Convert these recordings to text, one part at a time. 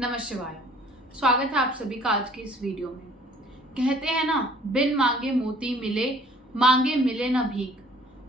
नमः शिवाय। स्वागत है आप सभी का आज की इस वीडियो में। कहते हैं ना, बिन मांगे मोती मिले, मांगे मिले ना भीख।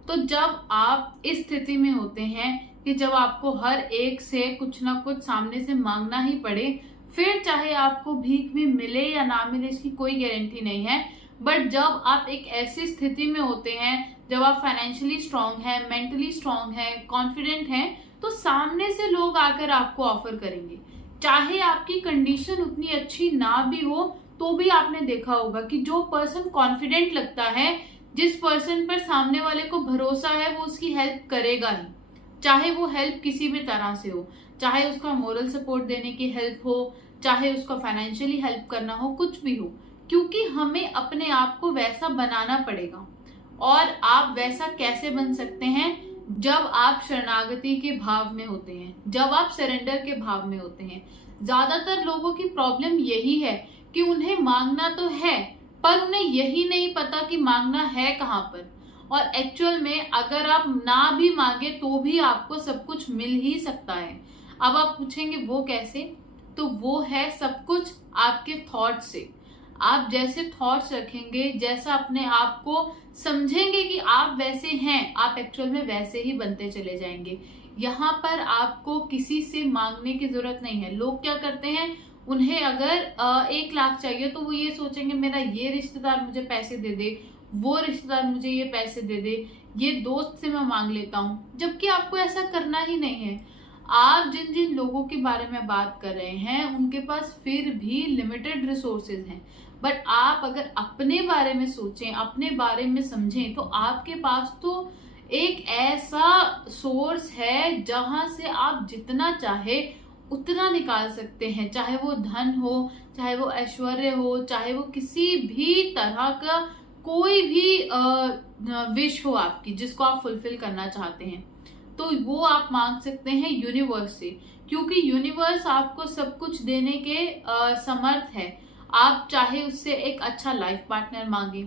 तो जब आप इस स्थिति में होते हैं कि जब आपको हर एक से कुछ ना कुछ सामने से मांगना ही पड़े, फिर चाहे आपको भीख भी मिले या ना मिले इसकी कोई गारंटी नहीं है, बट जब आप एक ऐसी स्थिति में होते हैं जब आप फाइनेंशियली स्ट्रांग हैं, मेंटली स्ट्रांग हैं, कॉन्फिडेंट हैं, तो सामने से लोग आकर आपको ऑफर करेंगे। चाहे आपकी कंडीशन उतनी अच्छी ना भी हो, तो भी आपने देखा होगा कि जो पर्सन कॉन्फिडेंट लगता है, जिस पर्सन पर सामने वाले को भरोसा है, वो उसकी हेल्प करेगा ही। चाहे वो हेल्प किसी भी तरह से हो, चाहे उसका मोरल सपोर्ट देने की हेल्प हो, चाहे उसका फाइनेंशियली हेल्प करना हो, कुछ भी हो, क्योंकि हमें अपने आप को वैसा बनाना पड़ेगा। और आप वैसा कैसे बन सकते हैं? जब आप शरणागति के भाव में होते हैं, जब आप सरेंडर के भाव में होते हैं। ज्यादातर लोगों की प्रॉब्लम यही है कि उन्हें मांगना तो है, पर उन्हें यही नहीं पता कि मांगना है कहाँ पर। और एक्चुअल में अगर आप ना भी मांगे तो भी आपको सब कुछ मिल ही सकता है। अब आप पूछेंगे वो कैसे? तो वो है सब कुछ आपके थॉट से। आप जैसे थॉट्स रखेंगे, जैसा अपने आप को समझेंगे कि आप वैसे हैं, आप एक्चुअल में वैसे ही बनते चले जाएंगे। यहाँ पर आपको किसी से मांगने की जरूरत नहीं है। लोग क्या करते हैं, उन्हें अगर 1 लाख चाहिए तो वो ये सोचेंगे मेरा ये रिश्तेदार मुझे पैसे दे दे, वो रिश्तेदार मुझे ये पैसे दे दे, ये दोस्त से मैं मांग लेता हूँ, जबकि आपको ऐसा करना ही नहीं है। आप जिन जिन लोगों के बारे में बात कर रहे हैं उनके पास फिर भी लिमिटेड रिसोर्सेज हैं, बट आप अगर अपने बारे में सोचें, अपने बारे में समझें, तो आपके पास तो एक ऐसा सोर्स है जहां से आप जितना चाहे उतना निकाल सकते हैं। चाहे वो धन हो, चाहे वो ऐश्वर्य हो, चाहे वो किसी भी तरह का कोई भी विश हो आपकी, जिसको आप फुलफिल करना चाहते हैं, तो वो आप मांग सकते हैं यूनिवर्स से, क्योंकि यूनिवर्स आपको सब कुछ देने के समर्थ है। आप चाहे उससे एक अच्छा लाइफ पार्टनर मांगे,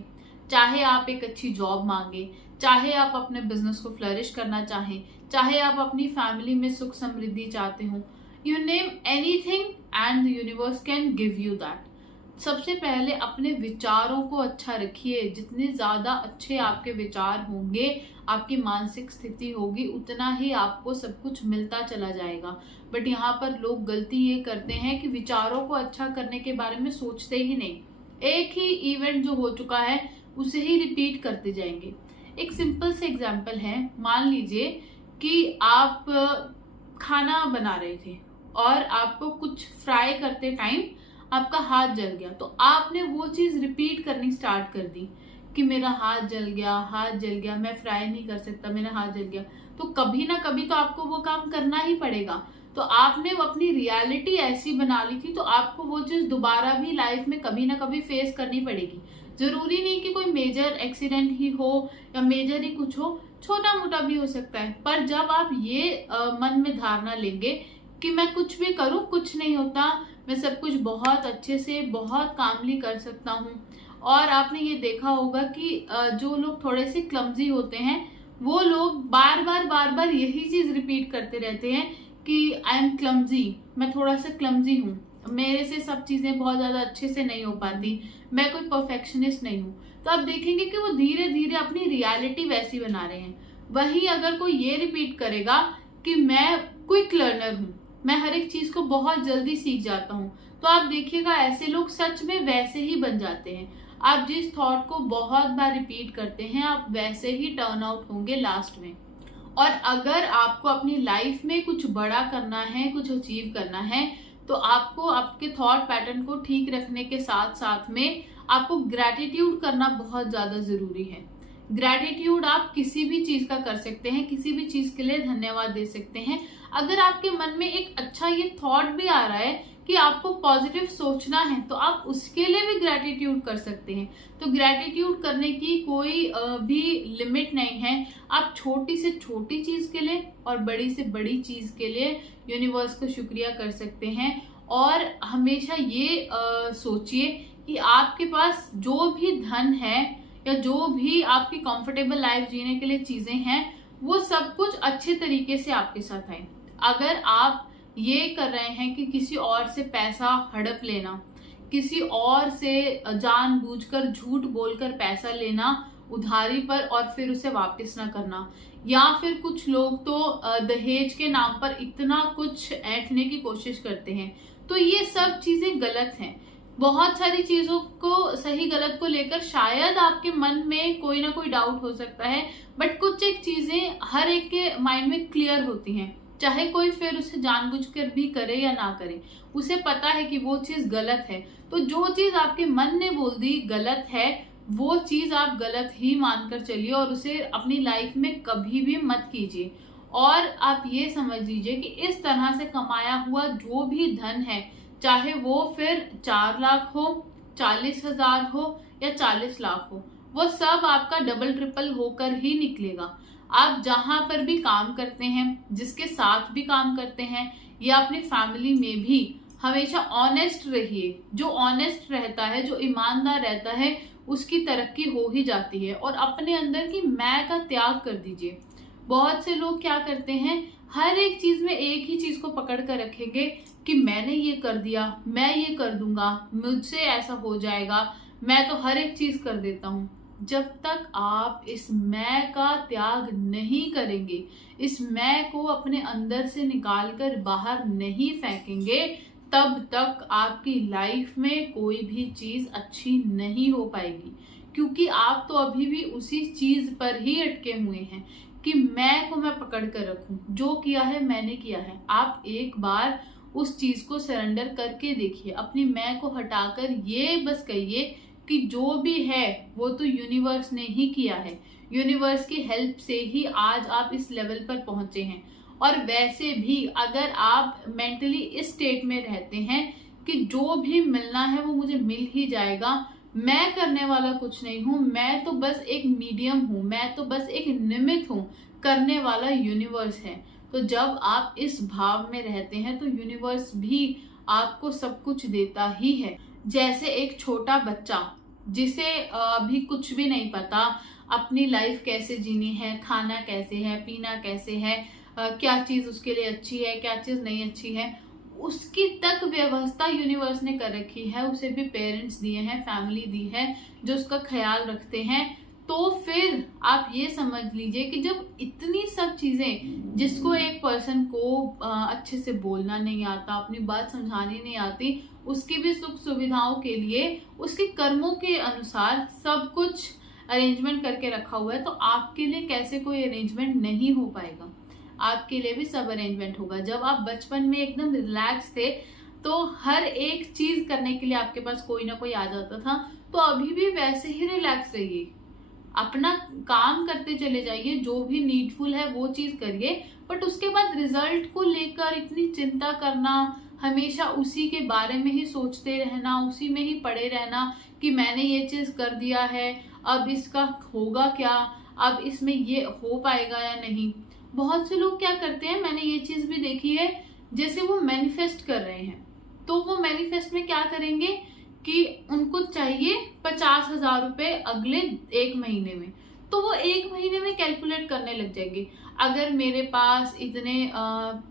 चाहे आप एक अच्छी जॉब मांगे, चाहे आप अपने बिजनेस को फ्लरिश करना चाहें, चाहे आप अपनी फैमिली में सुख समृद्धि चाहते हो, you name anything and the universe can give you that. सबसे पहले अपने विचारों को अच्छा रखिए। जितने ज्यादा अच्छे आपके विचार होंगे, आपकी मानसिक स्थिति होगी, उतना ही आपको सब कुछ मिलता चला जाएगा। बट यहाँ पर लोग गलती ये करते हैं कि विचारों को अच्छा करने के बारे में सोचते ही नहीं। एक ही इवेंट जो हो चुका है उसे ही रिपीट करते जाएंगे। एक सिंपल से एग्जाम्पल है, मान लीजिए कि आप खाना बना रहे थे और आपको कुछ फ्राई करते टाइम आपका हाथ जल गया, तो आपने वो चीज रिपीट करनी स्टार्ट कर दी कि मेरा हाथ जल गया, हाथ जल गया, मैं फ्राई नहीं कर सकता, मेरा हाथ जल गया। तो कभी ना कभी तो आपको वो काम करना ही पड़ेगा। तो आपने अपनी रियलिटी ऐसी बना ली थी, तो आपको वो चीज दोबारा भी लाइफ में कभी ना कभी फेस करनी पड़ेगी। जरूरी नहीं कि कोई मेजर एक्सीडेंट ही हो या मेजर ही कुछ हो, छोटा मोटा भी हो सकता है। पर जब आप ये मन में धारणा लेंगे कि मैं कुछ भी करूं कुछ नहीं होता, मैं सब कुछ बहुत अच्छे से बहुत कामली कर सकता हूँ। और आपने ये देखा होगा कि जो लोग थोड़े से क्लमजी होते हैं, वो लोग बार बार यही चीज रिपीट करते रहते हैं कि आई एम क्लमजी, मैं थोड़ा सा क्लमजी हूँ, मेरे से सब चीजें बहुत ज्यादा अच्छे से नहीं हो पाती, मैं कोई परफेक्शनिस्ट नहीं हूँ। तो आप देखेंगे कि वो धीरे धीरे अपनी रियलिटी वैसी बना रहे हैं। वहीं अगर कोई ये रिपीट करेगा कि मैं क्विक लर्नर हूँ, मैं हर एक चीज को बहुत जल्दी सीख जाता हूँ, तो आप देखिएगा ऐसे लोग सच में वैसे ही बन जाते हैं। आप जिस थॉट को बहुत बार रिपीट करते हैं, आप वैसे ही टर्न आउट होंगे लास्ट में। और अगर आपको अपनी लाइफ में कुछ बड़ा करना है, कुछ अचीव करना है, तो आपको आपके थॉट पैटर्न को ठीक रखने के साथ साथ में आपको ग्रैटिट्यूड करना बहुत ज्यादा जरूरी है। ग्रैटिट्यूड आप किसी भी चीज का कर सकते हैं, किसी भी चीज के लिए धन्यवाद दे सकते हैं। अगर आपके मन में एक अच्छा ये थॉट भी आ रहा है कि आपको पॉजिटिव सोचना है, तो आप उसके लिए भी ग्रैटिट्यूड कर सकते हैं। तो ग्रैटिट्यूड करने की कोई भी लिमिट नहीं है। आप छोटी से छोटी चीज के लिए और बड़ी से बड़ी चीज के लिए यूनिवर्स को शुक्रिया कर सकते हैं। और हमेशा ये सोचिए कि आपके पास जो भी धन है या जो भी आपकी कंफर्टेबल लाइफ जीने के लिए चीजें हैं, वो सब कुछ अच्छे तरीके से आपके साथ आए। अगर आप ये कर रहे हैं कि किसी और से पैसा हड़प लेना, किसी और से जानबूझकर झूठ बोलकर पैसा लेना उधारी पर और फिर उसे वापस ना करना, या फिर कुछ लोग तो दहेज के नाम पर इतना कुछ ऐंठने की कोशिश करते हैं। तो ये सब चीजें गलत हैं। बहुत सारी चीजों को सही गलत को लेकर शायद आपके मन में कोई ना कोई डाउट हो सकता है, बट कुछ एक चीजें हर एक के माइंड में क्लियर होती हैं, चाहे कोई फिर उसे जानबूझकर भी करे या ना करे, उसे पता है कि वो चीज गलत है। तो जो चीज आपके मन ने बोल दी गलत है, वो चीज आप गलत ही मानकर चलिए और उसे अपनी लाइफ में कभी भी मत कीजिए। और आप ये समझ लीजिए कि इस तरह से कमाया हुआ जो भी धन है, चाहे वो फिर 4 लाख हो, 40,000 हो या 40 लाख हो, वो सब आपका डबल ट्रिपल होकर ही निकलेगा। आप जहां पर भी काम करते हैं, जिसके साथ भी काम करते हैं, या अपनी फैमिली में भी हमेशा ऑनेस्ट रहिए। जो ऑनेस्ट रहता है, जो ईमानदार रहता है, उसकी तरक्की हो ही जाती है। और अपने अंदर की मैं का त्याग कर दीजिए। बहुत से लोग क्या करते हैं, हर एक चीज में एक ही चीज को पकड़ कर रखेंगे कि मैंने ये कर दिया, मैं ये कर दूंगा, मुझसे ऐसा हो जाएगा, मैं तो हर एक चीज कर देता हूँ। जब तक आप इस मैं का त्याग नहीं करेंगे, इस मैं को अपने अंदर से निकाल कर बाहर नहीं फेंकेंगे, तब तक आपकी लाइफ में कोई भी चीज अच्छी नहीं हो पाएगी। क्योंकि आप तो अभी भी उसी चीज पर ही अटके हुए हैं कि मैं को मैं पकड़ कर रखूं, जो किया है मैंने किया है। आप एक बार उस चीज को सरेंडर करके देखिए, अपनी मैं को हटाकर ये बस कहिए कि जो भी है वो तो यूनिवर्स ने ही किया है, यूनिवर्स की हेल्प से ही आज आप इस लेवल पर पहुंचे हैं। और वैसे भी अगर आप मेंटली इस स्टेट में रहते हैं कि जो भी मिलना है वो मुझे मिल ही जाएगा, मैं करने वाला कुछ नहीं हूं, मैं तो बस एक मीडियम हूं, मैं तो बस एक निमित्त हूं, करने वाला यूनिवर्स है। तो जब आप इस भाव में रहते हैं तो यूनिवर्स भी आपको सब कुछ देता ही है। जैसे एक छोटा बच्चा जिसे अभी कुछ भी नहीं पता, अपनी लाइफ कैसे जीनी है, खाना कैसे है, पीना कैसे है, क्या चीज उसके लिए अच्छी है, क्या चीज नहीं अच्छी है, उसकी तक व्यवस्था यूनिवर्स ने कर रखी है। उसे भी पेरेंट्स दिए हैं, फैमिली दी है जो उसका ख्याल रखते हैं। तो फिर आप ये समझ लीजिए कि जब इतनी सब चीजें, जिसको एक पर्सन को अच्छे से बोलना नहीं आता, अपनी बात समझानी नहीं आती, उसकी भी सुख सुविधाओं के लिए उसके कर्मों के अनुसार सब कुछ अरेंजमेंट करके रखा हुआ है, तो आपके लिए कैसे कोई अरेंजमेंट नहीं हो पाएगा? आपके लिए भी सब अरेंजमेंट होगा। जब आप बचपन में एकदम रिलैक्स थे तो हर एक चीज करने के लिए आपके पास कोई ना कोई आ जाता था, तो अभी भी वैसे ही रिलैक्स रहिए, अपना काम करते चले जाइए, जो भी नीडफुल है वो चीज करिए। बट उसके बाद रिजल्ट को लेकर इतनी चिंता करना, हमेशा उसी के बारे में ही सोचते रहना, उसी में ही पड़े रहना कि मैंने ये चीज कर दिया है, अब इसका होगा क्या, अब इसमें ये हो पाएगा या नहीं। बहुत से लोग क्या करते हैं, मैंने ये चीज भी देखी है, जैसे वो मैनिफेस्ट कर रहे हैं, तो वो मैनिफेस्ट में क्या करेंगे कि उनको चाहिए 50,000 रुपए अगले 1 महीने में, तो वो 1 महीने में कैलकुलेट करने लग जाएंगे। अगर मेरे पास इतने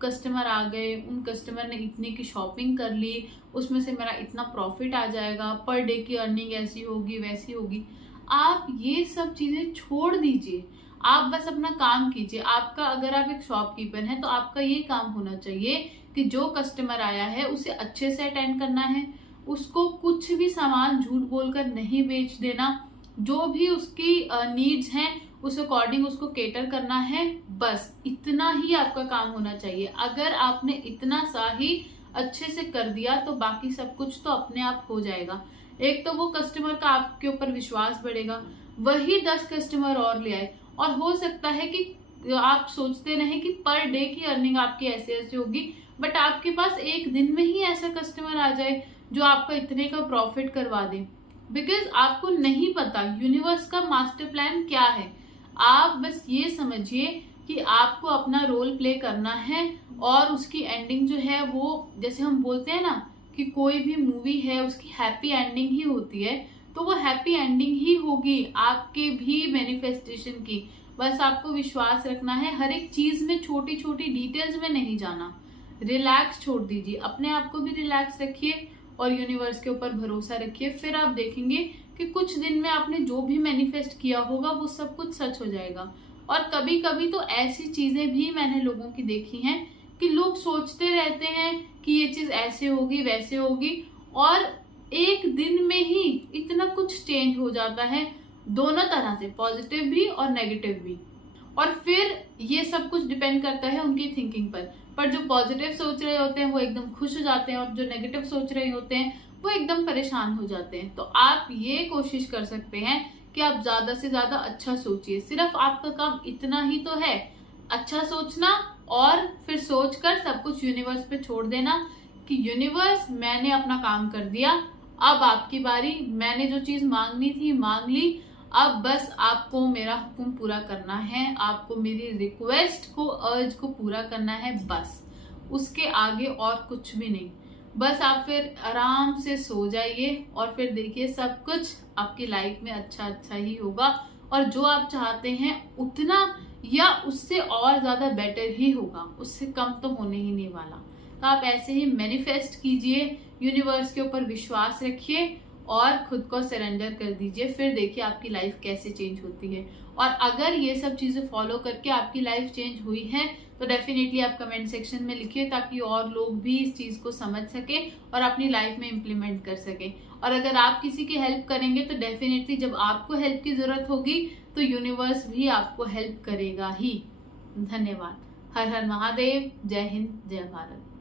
कस्टमर आ गए, उन कस्टमर ने इतने की शॉपिंग कर ली, उसमें से मेरा इतना प्रॉफिट आ जाएगा, पर डे की अर्निंग ऐसी होगी वैसी होगी। आप ये सब चीजें छोड़ दीजिए, आप बस अपना काम कीजिए। आपका, अगर आप एक शॉपकीपर हैं तो आपका ये काम होना चाहिए कि जो कस्टमर आया है उसे अच्छे से अटेंड करना है, उसको कुछ भी सामान झूठ बोलकर नहीं बेच देना, जो भी उसकी नीड्स हैं उस अकॉर्डिंग उसको केटर करना है, बस इतना ही आपका काम होना चाहिए। अगर आपने इतना सा ही अच्छे से कर दिया तो बाकी सब कुछ तो अपने आप हो जाएगा। एक तो वो कस्टमर का आपके ऊपर विश्वास बढ़ेगा, वही 10 कस्टमर और ले आए, और हो सकता है कि आप सोचते रहे कि पर डे की अर्निंग आपकी ऐसे ऐसे होगी, बट आपके पास एक दिन में ही ऐसा कस्टमर आ जाए जो आपका इतने का प्रॉफिट करवा दे। बिकॉज आपको नहीं पता यूनिवर्स का मास्टर प्लान क्या है। आप बस ये समझिए कि आपको अपना रोल प्ले करना है, और उसकी एंडिंग जो है वो, जैसे हम बोलते हैं ना कि कोई भी मूवी है उसकी हैप्पी एंडिंग ही होती है, तो वो हैप्पी एंडिंग ही होगी आपके भी मैनिफेस्टेशन की। बस आपको विश्वास रखना है, हर एक चीज में छोटी छोटी डिटेल्स में नहीं जाना, रिलैक्स छोड़ दीजिए, अपने आप को भी रिलैक्स रखिए और यूनिवर्स के ऊपर भरोसा रखिए। फिर आप देखेंगे कि कुछ दिन में आपने जो भी मैनिफेस्ट किया होगा वो सब कुछ सच हो जाएगा। और कभी कभी तो ऐसी चीजें भी मैंने लोगों की देखी हैं कि लोग सोचते रहते हैं कि ये चीज ऐसे होगी वैसे होगी, और एक दिन में ही इतना कुछ चेंज हो जाता है, दोनों तरह से, पॉजिटिव भी और नेगेटिव भी। और फिर ये सब कुछ डिपेंड करता है उनकी थिंकिंग पर जो पॉजिटिव सोच रहे होते हैं वो एकदम खुश हो जाते हैं, और जो नेगेटिव सोच रहे होते हैं वो एकदम परेशान हो जाते हैं। तो आप ये कोशिश कर सकते हैं कि आप ज्यादा से ज्यादा अच्छा सोचिए। सिर्फ आपका काम इतना ही तो है, अच्छा सोचना, और फिर सोचकर सब कुछ यूनिवर्स पे छोड़ देना कि यूनिवर्स मैंने अपना काम कर दिया, अब आपकी बारी, मैंने जो चीज मांगनी थी मांग ली, अब बस आपको मेरा हुक्म पूरा करना है, आपको मेरी रिक्वेस्ट को, अर्ज को पूरा करना है, बस उसके आगे और कुछ भी नहीं। बस आप फिर आराम से सो जाइए और फिर देखिए सब कुछ आपकी लाइफ में अच्छा अच्छा ही होगा, और जो आप चाहते हैं उतना या उससे और ज्यादा बेटर ही होगा, उससे कम तो होने ही नहीं वाला। तो आप ऐसे ही मैनिफेस्ट कीजिए, यूनिवर्स के ऊपर विश्वास रखिए और खुद को सरेंडर कर दीजिए। फिर देखिए आपकी लाइफ कैसे चेंज होती है। और अगर ये सब चीजें फॉलो करके आपकी लाइफ चेंज हुई है तो डेफिनेटली आप कमेंट सेक्शन में लिखिए, ताकि और लोग भी इस चीज को समझ सके और अपनी लाइफ में इम्प्लीमेंट कर सके। और अगर आप किसी की हेल्प करेंगे तो डेफिनेटली जब आपको हेल्प की जरूरत होगी तो यूनिवर्स भी आपको हेल्प करेगा ही। धन्यवाद। हर हर महादेव। जय हिंद, जय भारत।